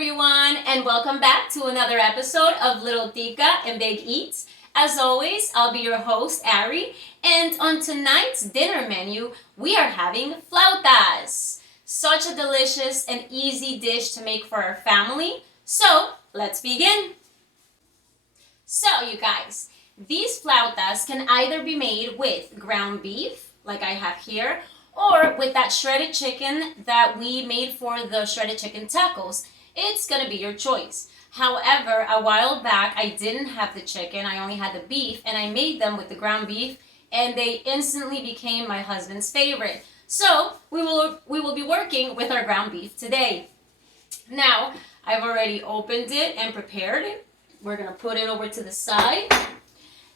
everyone, and welcome back to another episode of Little Tica and Big Eats. As always, I'll be your host, Ari, and on tonight's dinner menu, we are having flautas. Such a delicious and easy dish to make for our family. So, let's begin. So, you guys, these flautas can either be made with ground beef, like I have here, or with that shredded chicken that we made for the shredded chicken tacos. It's gonna be your choice. However, a while back I didn't have the chicken, I only had the beef, and I made them with the ground beef, and they instantly became my husband's favorite. So we will be working with our ground beef today. Now, I've already opened it and prepared it. We're gonna put it over to the side.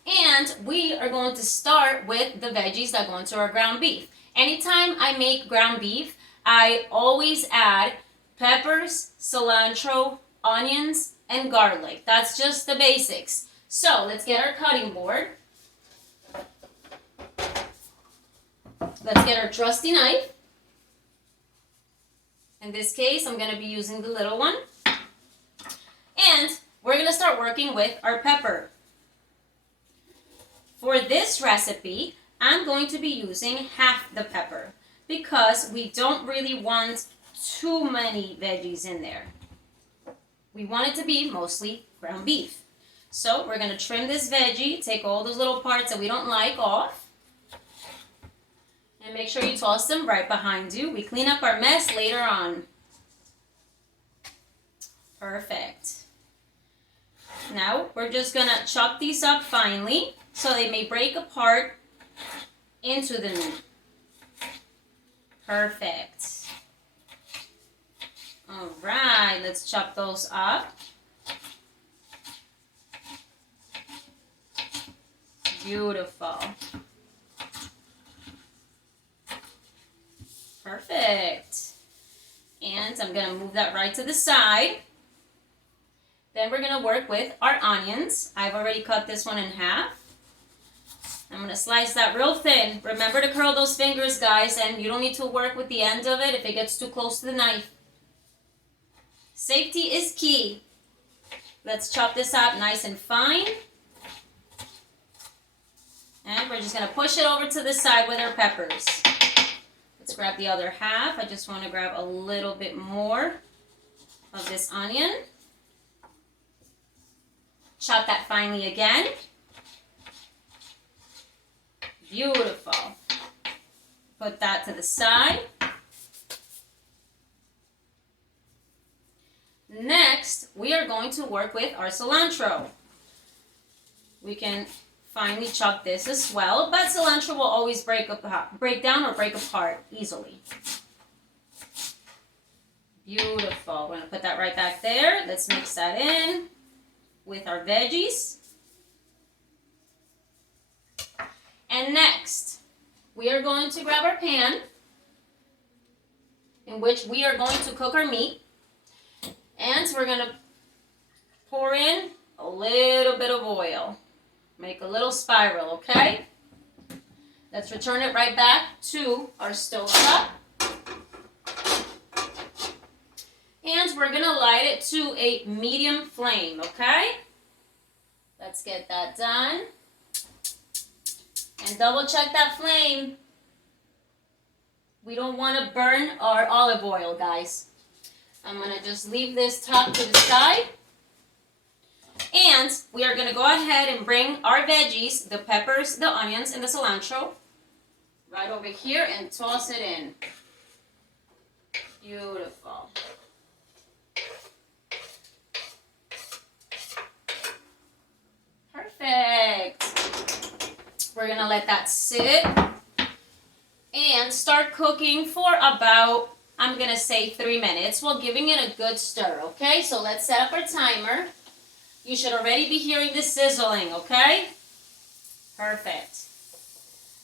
And we are going to start with the veggies that go into our ground beef. Anytime I make ground beef, I always add peppers, cilantro, onions, and garlic. That's just the basics. So let's get our cutting board. Let's get our trusty knife. In this case, I'm going to be using the little one. And we're going to start working with our pepper. For this recipe, I'm going to be using half the pepper because we don't really want too many veggies in there. We want it to be mostly ground beef. So we're going to trim this veggie, take all those little parts that we don't like off, and make sure you toss them right behind you. We clean up our mess later on. Perfect. Now we're just going to chop these up finely so they may break apart into the meat. Perfect. All right, let's chop those up. Beautiful. Perfect. And I'm going to move that right to the side. Then we're going to work with our onions. I've already cut this one in half. I'm going to slice that real thin. Remember to curl those fingers, guys, and you don't need to work with the end of it if it gets too close to the knife. Safety is key. Let's chop this up nice and fine. And we're just going to push it over to the side with our peppers. Let's grab the other half. I just want to grab a little bit more of this onion. Chop that finely again. Beautiful. Put that to the side. Next, we are going to work with our cilantro. We can finely chop this as well, but cilantro will always break down or break apart easily. Beautiful. We're going to put that right back there. Let's mix that in with our veggies. And next, we are going to grab our pan in which we are going to cook our meat. And we're going to pour in a little bit of oil. Make a little spiral, okay? Let's return it right back to our stove top. And we're going to light it to a medium flame, okay? Let's get that done. And double check that flame. We don't want to burn our olive oil, guys. I'm going to just leave this top to the side. And we are going to go ahead and bring our veggies, the peppers, the onions, and the cilantro, right over here and toss it in. Beautiful. Perfect. We're going to let that sit and start cooking for about, I'm going to say 3 minutes while giving it a good stir, okay? So let's set up our timer. You should already be hearing the sizzling, okay? Perfect.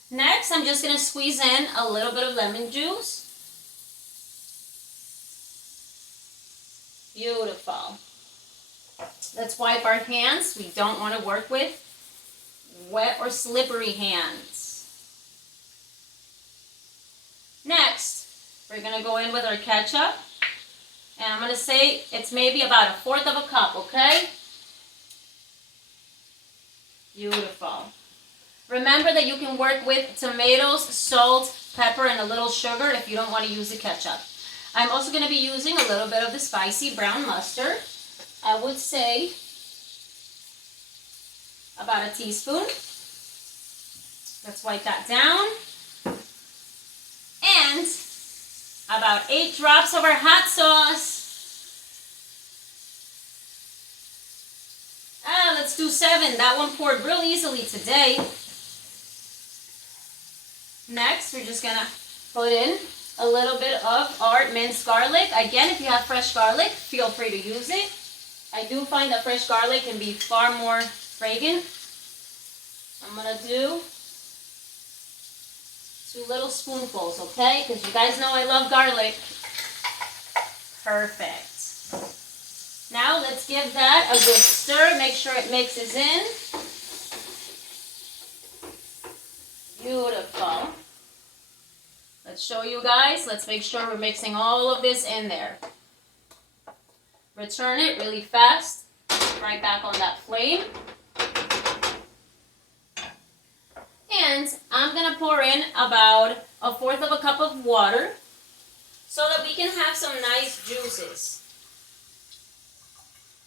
Next, I'm just going to squeeze in a little bit of lemon juice. Beautiful. Let's wipe our hands. We don't want to work with wet or slippery hands. Next, we're going to go in with our ketchup And I'm going to say it's maybe about 1/4 of a cup, okay? Beautiful. Remember that you can work with tomatoes, salt, pepper, and a little sugar if you don't want to use the ketchup. I'm also going to be using a little bit of the spicy brown mustard. I would say about a teaspoon. Let's wipe that down. And about 8 drops of our hot sauce. Let's do 7. That one poured real easily today. Next, we're just gonna put in a little bit of our minced garlic. Again, if you have fresh garlic, feel free to use it. I do find that fresh garlic can be far more fragrant. I'm gonna do 2 little spoonfuls, okay? Because you guys know I love garlic. Perfect. Now let's give that a good stir. Make sure it mixes in. Beautiful. Let's show you guys. Let's make sure we're mixing all of this in there. Return it really fast. Right back on that flame. And I'm going to pour in about 1/4 of a cup of water so that we can have some nice juices.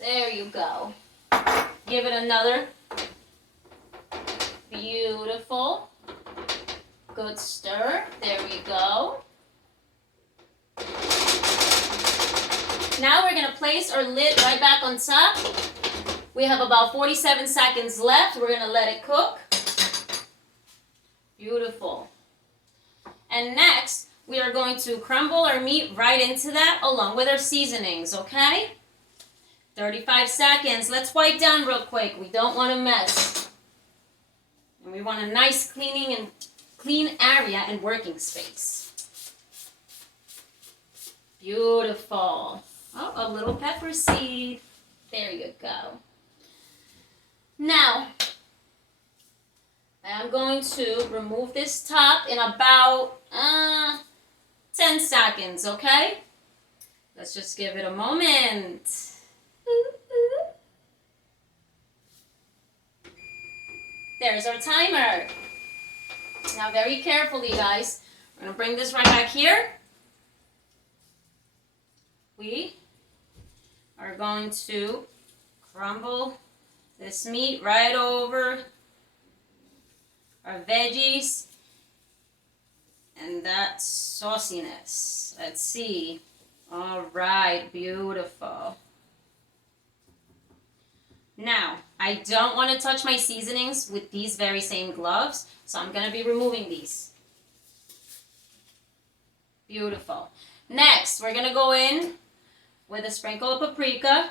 There you go. Give it another beautiful, good stir. There we go. Now we're going to place our lid right back on top. We have about 47 seconds left. We're going to let it cook. Beautiful. And next, we are going to crumble our meat right into that along with our seasonings, okay? 35 seconds. Let's wipe down real quick. We don't want to mess. And we want a nice clean area and working space. Beautiful. Oh, a little pepper seed. There you go. Now, I'm going to remove this top in about 10 seconds, okay? Let's just give it a moment. There's our timer. Now very carefully, guys. We're going to bring this right back here. We are going to crumble this meat right over our veggies and that sauciness. Let's see. All right, beautiful. Now, I don't want to touch my seasonings with these very same gloves, so I'm going to be removing these. Beautiful. Next, we're going to go in with a sprinkle of paprika.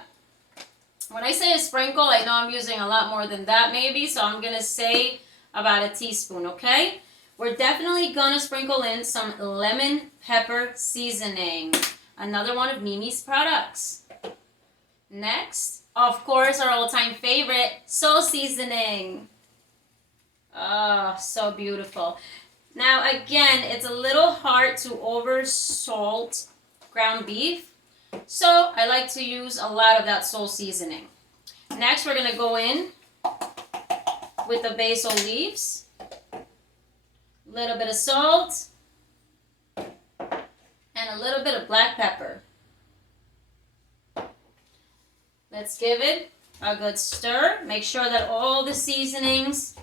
When I say a sprinkle, I know I'm using a lot more than that maybe, so I'm going to say about a teaspoon, okay? We're definitely going to sprinkle in some lemon pepper seasoning. Another one of Mimi's products. Next, of course, our all-time favorite, salt seasoning. Oh, so beautiful. Now, again, it's a little hard to over-salt ground beef, so I like to use a lot of that salt seasoning. Next, we're going to go in with the basil leaves, a little bit of salt, and a little bit of black pepper. Let's give it a good stir. Make sure that all the seasonings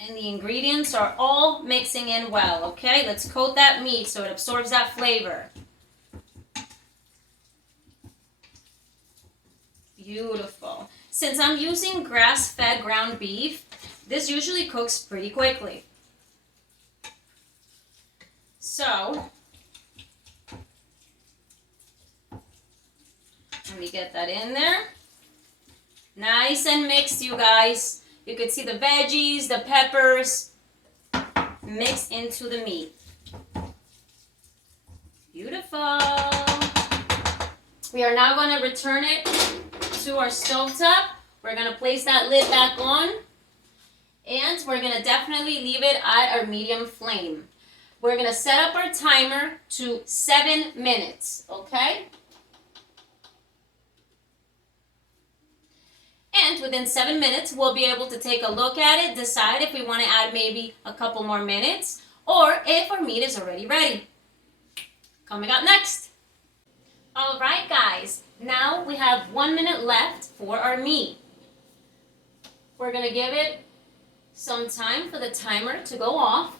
and the ingredients are all mixing in well, okay? Let's coat that meat so it absorbs that flavor. Beautiful. Since I'm using grass-fed ground beef, this usually cooks pretty quickly. So, let me get that in there. Nice and mixed, you guys. You can see the veggies, the peppers mixed into the meat. Beautiful. We are now going to return it to our stovetop. We're going to place that lid back on. And we're going to definitely leave it at our medium flame. we're gonna set up our timer to 7 minutes, okay? And within 7 minutes, we'll be able to take a look at it, decide if we want to add maybe a couple more minutes, or if our meat is already ready. Coming up next. All right, guys, now we have 1 minute left for our meat. We're gonna give it some time for the timer to go off.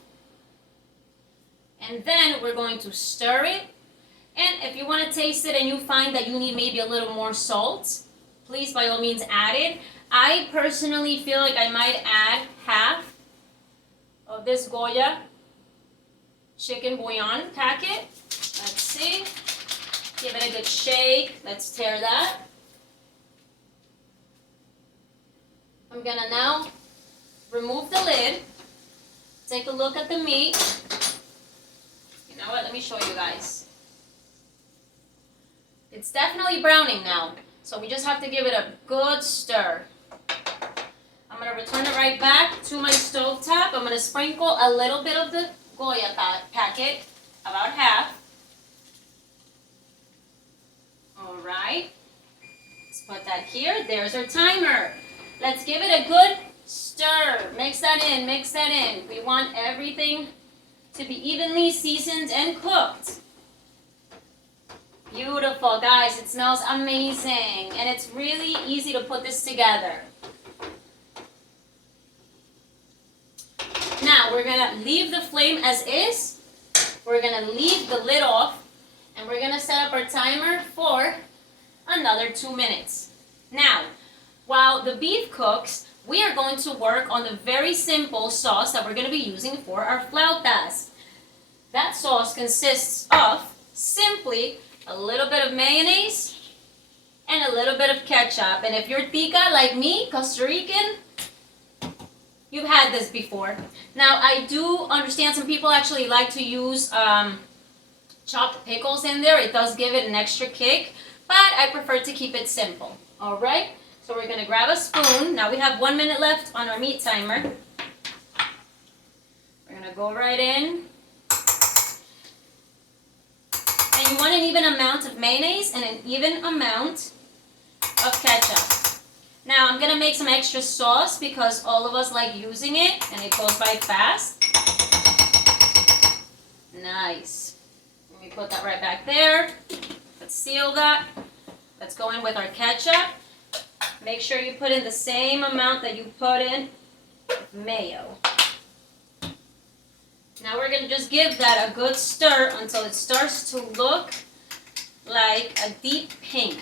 And then we're going to stir it. And if you want to taste it and you find that you need maybe a little more salt, please by all means add it. I personally feel like I might add half of this Goya chicken bouillon packet. Let's see. Give it a good shake. Let's tear that. I'm gonna now remove the lid. Take a look at the meat. You know what? Let me show you guys. It's definitely browning now. So we just have to give it a good stir. I'm going to return it right back to my stove top. I'm going to sprinkle a little bit of the Goya packet, about half. All right. Let's put that here. There's our timer. Let's give it a good stir. Mix that in, mix that in. We want everything to be evenly seasoned and cooked. Beautiful, guys. It smells amazing. And it's really easy to put this together. Now, we're going to leave the flame as is. We're going to leave the lid off. And we're going to set up our timer for another 2 minutes. Now, while the beef cooks, we are going to work on the very simple sauce that we're going to be using for our flautas. That sauce consists of simply a little bit of mayonnaise and a little bit of ketchup. And if you're Tica like me, Costa Rican, you've had this before. Now, I do understand some people actually like to use chopped pickles in there. It does give it an extra kick, but I prefer to keep it simple. All right? So we're going to grab a spoon. Now we have 1 minute left on our meat timer. We're going to go right in. And you want an even amount of mayonnaise and an even amount of ketchup. Now I'm going to make some extra sauce because all of us like using it and it goes by fast. Nice. Let me put that right back there. Let's seal that. Let's go in with our ketchup. Make sure you put in the same amount that you put in mayo. Now we're going to just give that a good stir until it starts to look like a deep pink.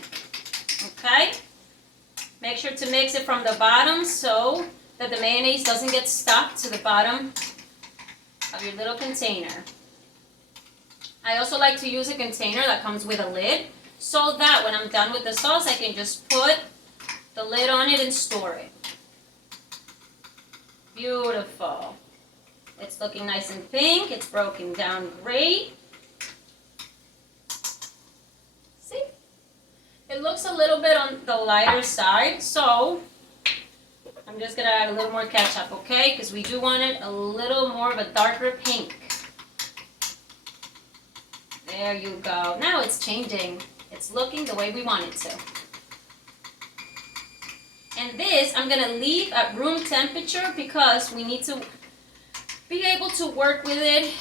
Okay? Make sure to mix it from the bottom so that the mayonnaise doesn't get stuck to the bottom of your little container. I also like to use a container that comes with a lid so that when I'm done with the sauce, I can just put the lid on it and store it. Beautiful. It's looking nice and pink. It's broken down great. See? It looks a little bit on the lighter side, so I'm just going to add a little more ketchup, okay? Because we do want it a little more of a darker pink. There you go. Now it's changing. It's looking the way we want it to. And this, I'm going to leave at room temperature because we need to be able to work with it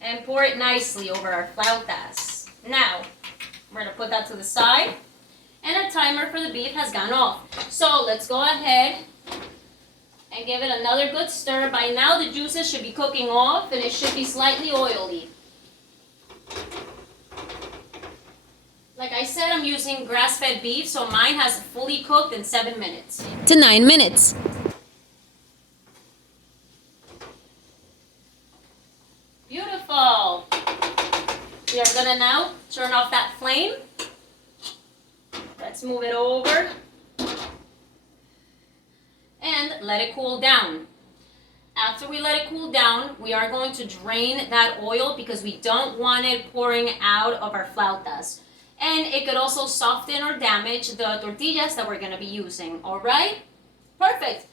and pour it nicely over our flautas. Now, we're going to put that to the side. And our timer for the beef has gone off. So let's go ahead and give it another good stir. By now, the juices should be cooking off and it should be slightly oily. Like I said, I'm using grass-fed beef, so mine has fully cooked in 7 minutes. To 9 minutes. Beautiful. We are gonna now turn off that flame. Let's move it over. And let it cool down. After we let it cool down, we are going to drain that oil because we don't want it pouring out of our flautas. And it could also soften or damage the tortillas that we're going to be using. All right? Perfect.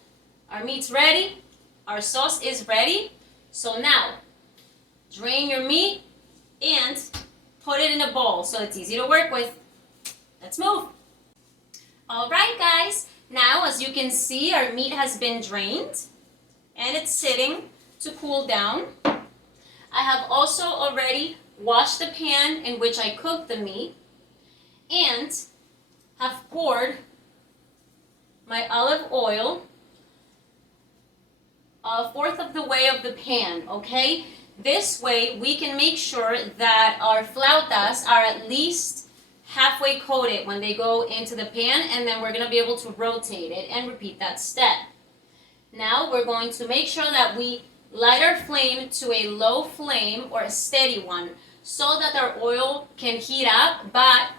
Our meat's ready. Our sauce is ready. So now, Drain your meat and put it in a bowl so it's easy to work with. Let's move. All right, guys. Now, as you can see, our meat has been drained and it's sitting to cool down. I have also already washed the pan in which I cooked the meat and have poured my olive oil a fourth of the way of the pan, okay? This way we can make sure that our flautas are at least halfway coated when they go into the pan, and then we're going to be able to rotate it and repeat that step. Now we're going to make sure that we light our flame to a low flame or a steady one so that our oil can heat up but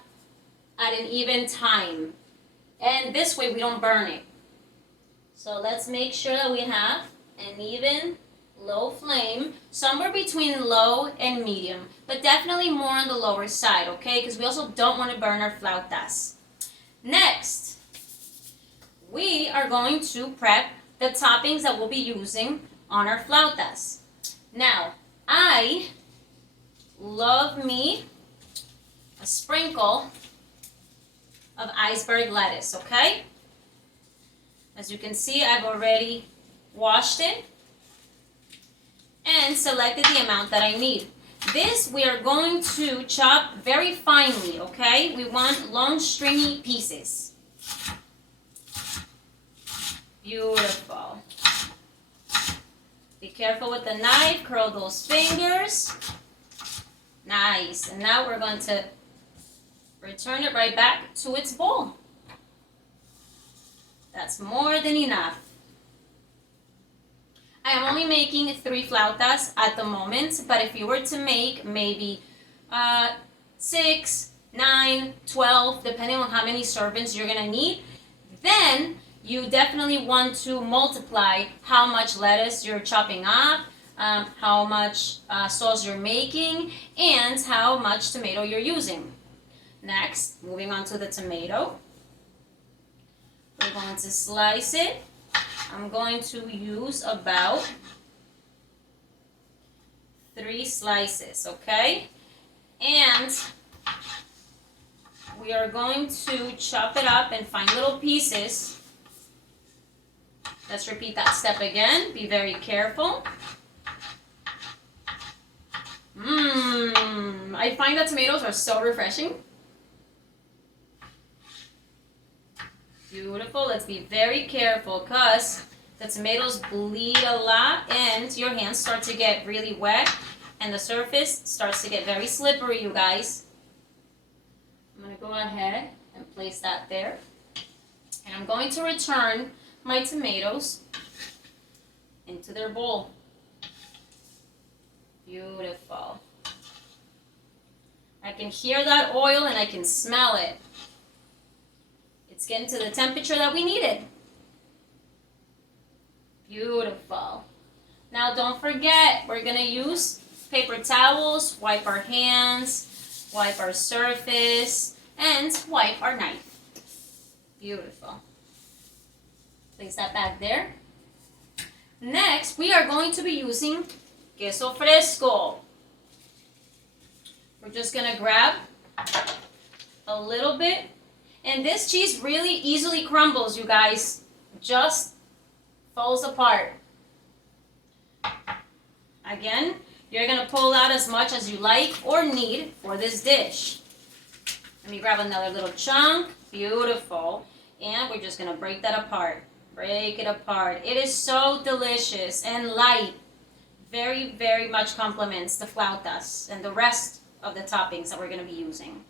at an even time. And this way we don't burn it. So let's make sure that we have an even low flame, somewhere between low and medium, but definitely more on the lower side, okay? Because we also don't want to burn our flautas. Next, we are going to prep the toppings that we'll be using on our flautas. Now, I love me a sprinkle of iceberg lettuce, okay? As you can see, I've already washed it and selected the amount that I need. This we are going to chop very finely, okay? We want long stringy pieces. Beautiful. Be careful with the knife, curl those fingers. Nice. And now we're going to return it right back to its bowl. That's more than enough. I am only making 3 flautas at the moment, but if you were to make maybe 6, 9, 12, depending on how many servings you're gonna need, then you definitely want to multiply how much lettuce you're chopping up, how much sauce you're making, and how much tomato you're using. Next, moving on to the tomato. We're going to slice it. I'm going to use about 3 slices, okay? And we are going to chop it up and find little pieces. Let's repeat that step again. Be very careful. I find that tomatoes are so refreshing. Beautiful. Let's be very careful because the tomatoes bleed a lot and your hands start to get really wet and the surface starts to get very slippery, you guys. I'm going to go ahead and place that there. And I'm going to return my tomatoes into their bowl. Beautiful. I can hear that oil and I can smell it. It's getting to the temperature that we needed. Beautiful. Now don't forget, we're going to use paper towels, wipe our hands, wipe our surface, and wipe our knife. Beautiful. Place that back there. Next, we are going to be using queso fresco. We're just going to grab a little bit. And this cheese really easily crumbles, you guys. Just falls apart. Again, you're going to pull out as much as you like or need for this dish. Let me grab another little chunk. Beautiful. And we're just going to break that apart. Break it apart. It is so delicious and light. Very, very much complements the flautas and the rest of the toppings that we're going to be using.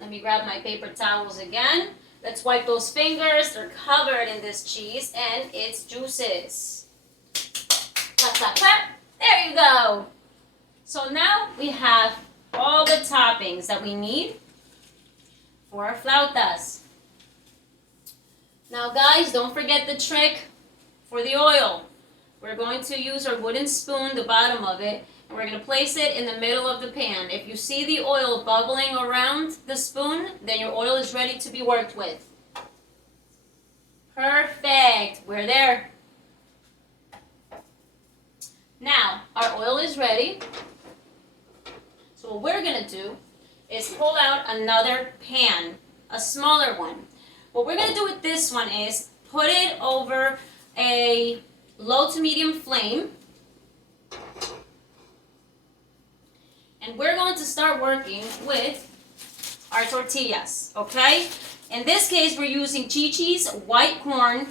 Let me grab my paper towels again. Let's wipe those fingers. They're covered in this cheese and its juices. Clap, clap, clap. There you go. So now we have all the toppings that we need for our flautas. Now guys, don't forget the trick for the oil. We're going to use our wooden spoon, the bottom of it, and we're going to place it in the middle of the pan. If you see the oil bubbling around the spoon, then your oil is ready to be worked with. Perfect. We're there. Now, our oil is ready. So what we're going to do is pull out another pan, a smaller one. What we're going to do with this one is put it over a low to medium flame. And we're going to start working with our tortillas, okay? In this case, we're using Chi-Chi's white corn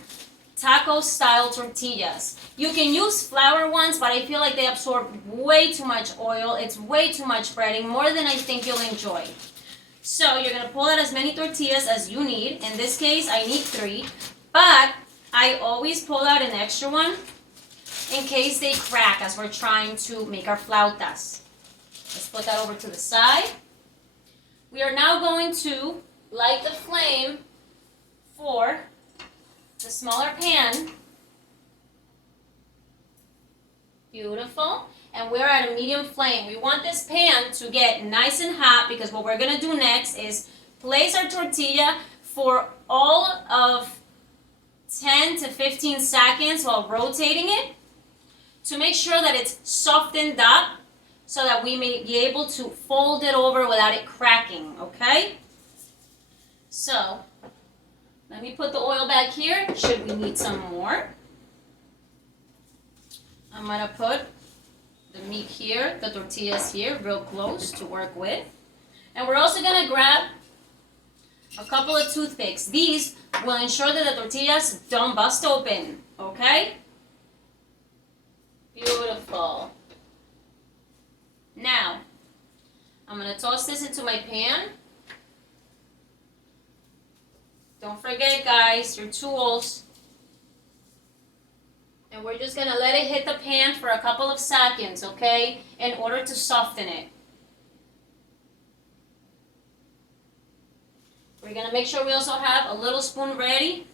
taco style tortillas. You can use flour ones, but I feel like they absorb way too much oil. It's way too much breading, more than I think you'll enjoy. So you're gonna pull out as many tortillas as you need. In this case, I need 3, but I always pull out an extra one in case they crack as we're trying to make our flautas. Let's put that over to the side. We are now going to light the flame for the smaller pan. Beautiful. And we're at a medium flame. We want this pan to get nice and hot because what we're going to do next is place our tortilla for all of 10 to 15 seconds while rotating it to make sure that it's softened up so that we may be able to fold it over without it cracking, okay? So, let me put the oil back here, should we need some more. I'm going to put the meat here, the tortillas here, real close to work with. And we're also going to grab a couple of toothpicks. These will ensure that the tortillas don't bust open, okay? Beautiful. Now, I'm going to toss this into my pan. Don't forget, guys, your tools. And we're just going to let it hit the pan for a couple of seconds, okay, in order to soften it. We're going to make sure we also have a little spoon ready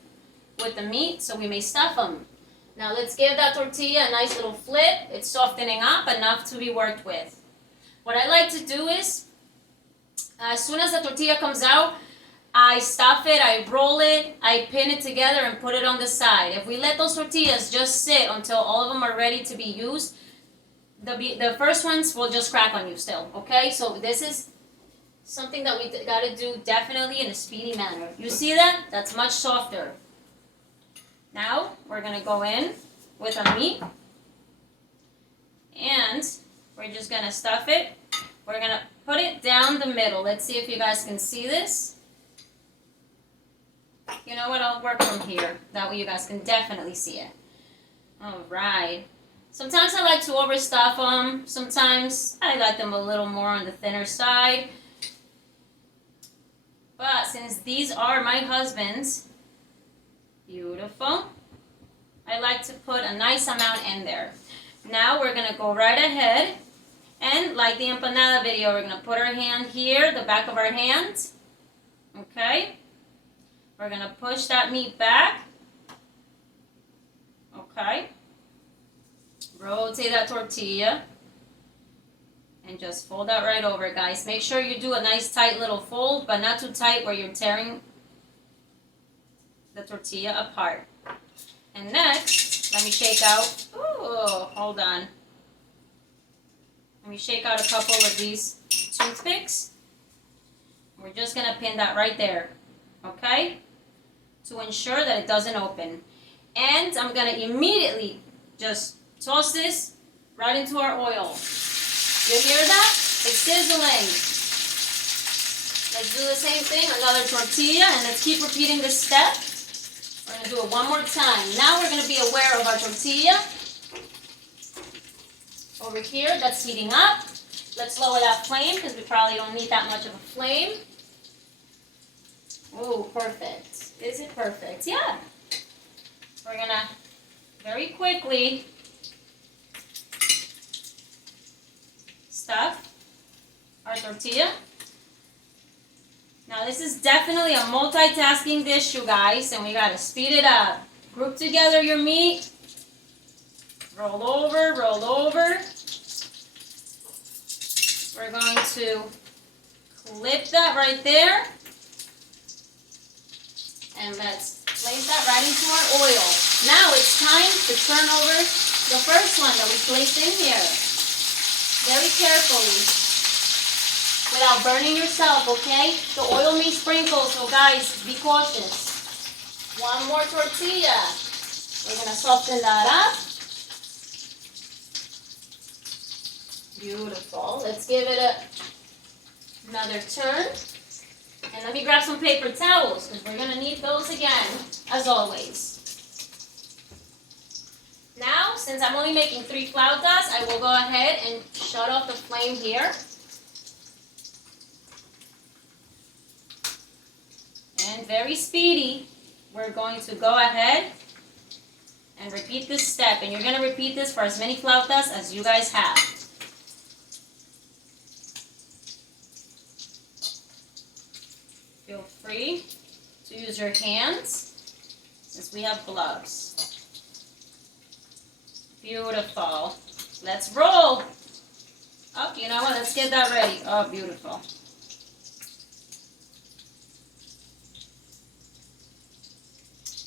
with the meat so we may stuff them. Now let's give that tortilla a nice little flip. It's softening up enough to be worked with. What I like to do is, as soon as the tortilla comes out, I stuff it, I roll it, I pin it together and put it on the side. If we let those tortillas just sit until all of them are ready to be used, the first ones will just crack on you still, okay? So this is something that we got to do definitely in a speedy manner. You see that? That's much softer. Now we're going to go in with our meat and we're just going to stuff it. We're going to put it down the middle. Let's see if you guys can see this. You know what, I'll work from here. That way you guys can definitely see it. Alright. Sometimes I like to overstuff them. Sometimes I like them a little more on the thinner side. But since these are my husband's, beautiful, I like to put a nice amount in there. Now we're going to go right ahead and like the empanada video, we're going to put our hand here, the back of our hand. Okay. We're going to push that meat back. Okay. Rotate that tortilla. And just fold that right over, guys. Make sure you do a nice tight little fold, but not too tight where you're tearing the tortilla apart. And next, let me shake out. Ooh, hold on. Let me shake out a couple of these toothpicks. We're just going to pin that right there. Okay? To ensure that it doesn't open. And I'm going to immediately just toss this right into our oil. You hear that? It's sizzling. Let's do the same thing, another tortilla, and let's keep repeating this step. We're going to do it one more time. Now we're going to be aware of our tortilla. Over here, that's heating up. Let's lower that flame because we probably don't need that much of a flame. Oh, perfect. Is it perfect? Yeah. We're going to very quickly stuff our tortilla. Now this is definitely a multitasking dish, you guys, and we got to speed it up. Group together your meat. Roll over, roll over. We're going to clip that right there. And let's place that right into our oil. Now it's time to turn over the first one that we placed in here. Very carefully. without burning yourself, okay? The oil may sprinkle, so guys, be cautious. One more tortilla. We're gonna soften that up. Beautiful. Let's give it another turn. And let me grab some paper towels because we're gonna need those again, as always. Now, since I'm only making 3 flautas, I will go ahead and shut off the flame here. And very speedy, we're going to go ahead and repeat this step. And you're going to repeat this for as many flautas as you guys have. Feel free to use your hands since we have gloves. Beautiful. Let's roll. Oh, you know what? Let's get that ready. Oh, beautiful.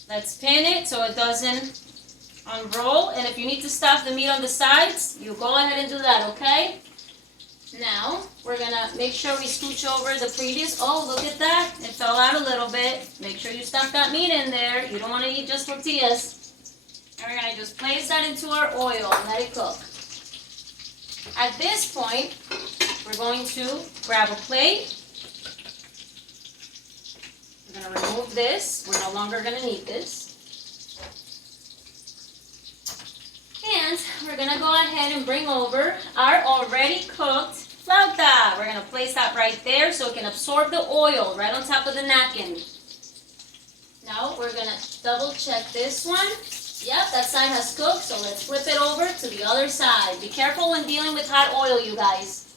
Let's pin it so it doesn't unroll. And if you need to stuff the meat on the sides, you go ahead and do that, okay? Now, we're going to make sure we scooch over the previous. Oh, look at that. It fell out a little bit. Make sure you stuff that meat in there. You don't want to eat just tortillas. And we're going to just place that into our oil and let it cook. At this point, we're going to grab a plate. We're going to remove this. We're no longer going to need this. And we're going to go ahead and bring over our already cooked flauta. We're going to place that right there so it can absorb the oil right on top of the napkin. Now we're going to double check this one. Yep, that side has cooked, so let's flip it over to the other side. Be careful when dealing with hot oil, you guys.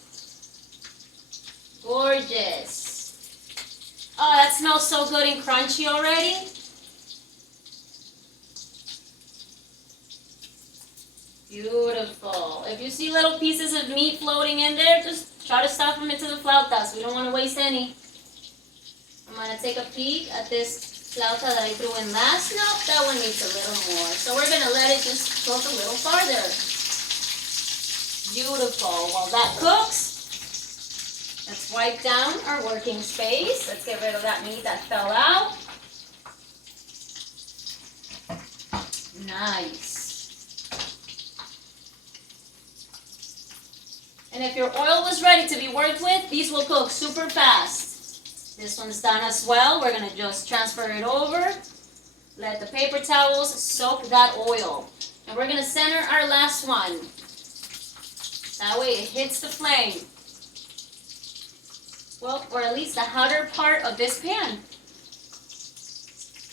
Gorgeous. Oh, that smells so good and crunchy already. Beautiful. If you see little pieces of meat floating in there, just try to stuff them into the flautas. We don't want to waste any. I'm going to take a peek at this flauta that I threw in last. Nope, that one needs a little more. So we're going to let it just cook a little farther. Beautiful. While that cooks, let's wipe down our working space. Let's get rid of that meat that fell out. Nice. And if your oil was ready to be worked with, these will cook super fast. This one's done as well. We're going to just transfer it over. Let the paper towels soak that oil. And we're going to center our last one. That way it hits the flame. Well, or at least the hotter part of this pan.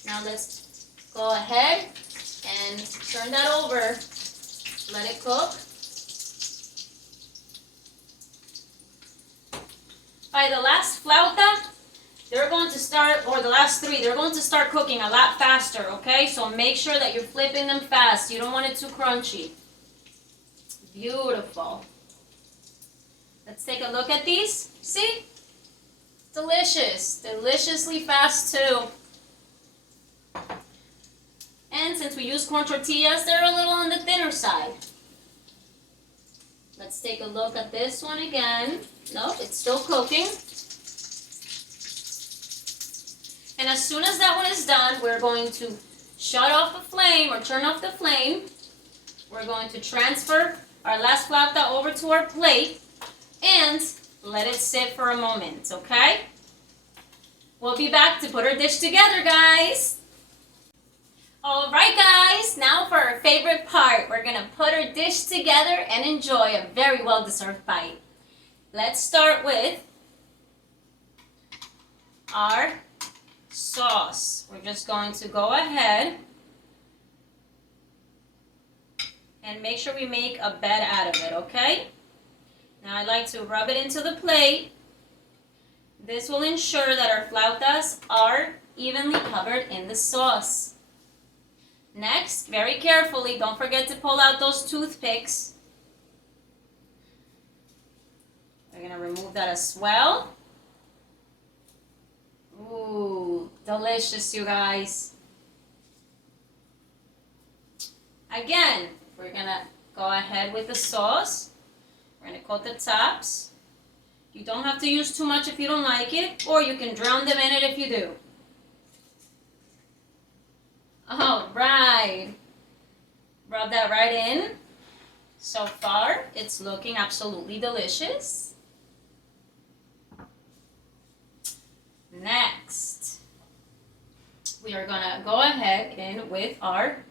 Now let's go ahead and turn that over. Let it cook. By the last flauta, they're going to start, or the last 3, they're going to start cooking a lot faster, okay? So make sure that you're flipping them fast. You don't want it too crunchy. Beautiful. Let's take a look at these. See? Delicious. Deliciously fast too. And since we use corn tortillas, they're a little on the thinner side. Let's take a look at this one again. Nope, it's still cooking. And as soon as that one is done, we're going to shut off the flame or turn off the flame. We're going to transfer our last flauta over to our plate and let it sit for a moment, okay? We'll be back to put our dish together, guys. Alright guys, now for our favorite part. We're going to put our dish together and enjoy a very well-deserved bite. Let's start with our sauce. We're just going to go ahead and make sure we make a bed out of it, okay? Now I like to rub it into the plate. This will ensure that our flautas are evenly covered in the sauce. Next, very carefully, don't forget to pull out those toothpicks. We're going to remove that as well. Ooh, delicious, you guys. Again, we're going to go ahead with the sauce. We're going to coat the tops. You don't have to use too much if you don't like it, or you can drown them in it if you do. All right. Rub that right in. So far, it's looking absolutely delicious. Next, we are gonna go ahead in with our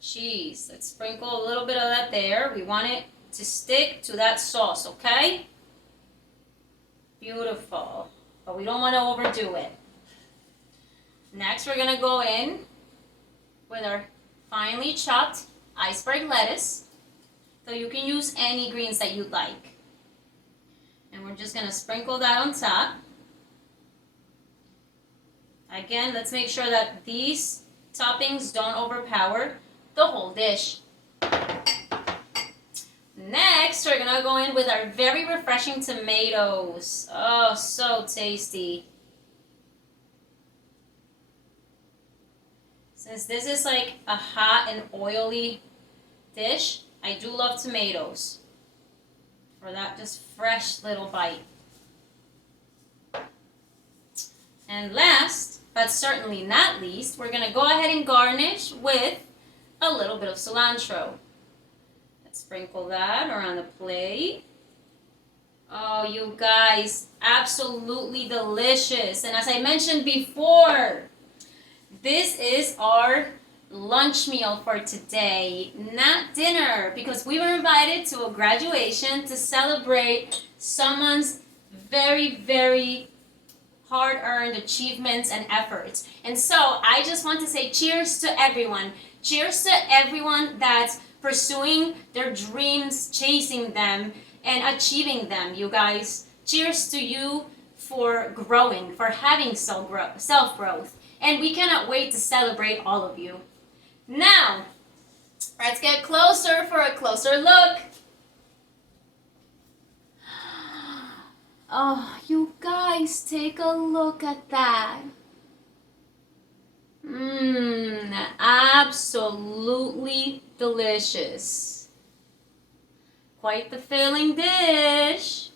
cheese. Let's sprinkle a little bit of that there. We want it to stick to that sauce, okay? Beautiful. But we don't want to overdo it. Next, we're gonna go in with our finely chopped iceberg lettuce. So you can use any greens that you'd like. And we're just gonna sprinkle that on top. Again, let's make sure that these toppings don't overpower the whole dish. Next, we're gonna go in with our very refreshing tomatoes. Oh, so tasty. Since this is like a hot and oily dish, I do love tomatoes for that just fresh little bite. And last, but certainly not least, we're gonna go ahead and garnish with a little bit of cilantro. Let's sprinkle that around the plate. Oh, you guys, absolutely delicious. And as I mentioned before, this is our lunch meal for today, not dinner, because we were invited to a graduation to celebrate someone's very, very hard-earned achievements and efforts. And so I just want to say cheers to everyone. Cheers to everyone that's pursuing their dreams, chasing them, and achieving them, you guys. Cheers to you for growing, for having self-growth. And we cannot wait to celebrate all of you. Now, let's get closer for a closer look. Oh, you guys, take a look at that. Absolutely delicious. Quite the filling dish.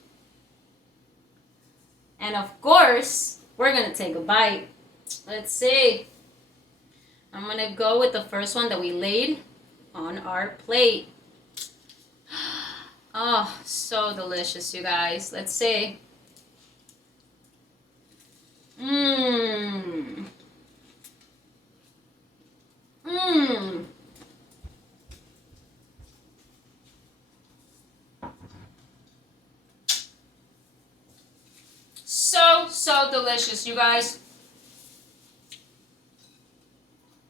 And of course, we're gonna take a bite. Let's see. I'm gonna go with the first one that we laid on our plate. Oh, so delicious, you guys. Let's see. So delicious, you guys.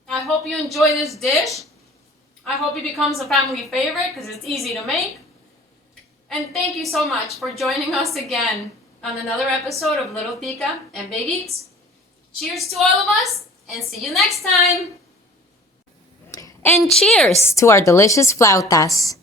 I hope you enjoy this dish. I hope it becomes a family favorite because it's easy to make. And thank you so much for joining us again on another episode of Little Tica and Big Eats. Cheers to all of us, and see you next time. And cheers to our delicious flautas.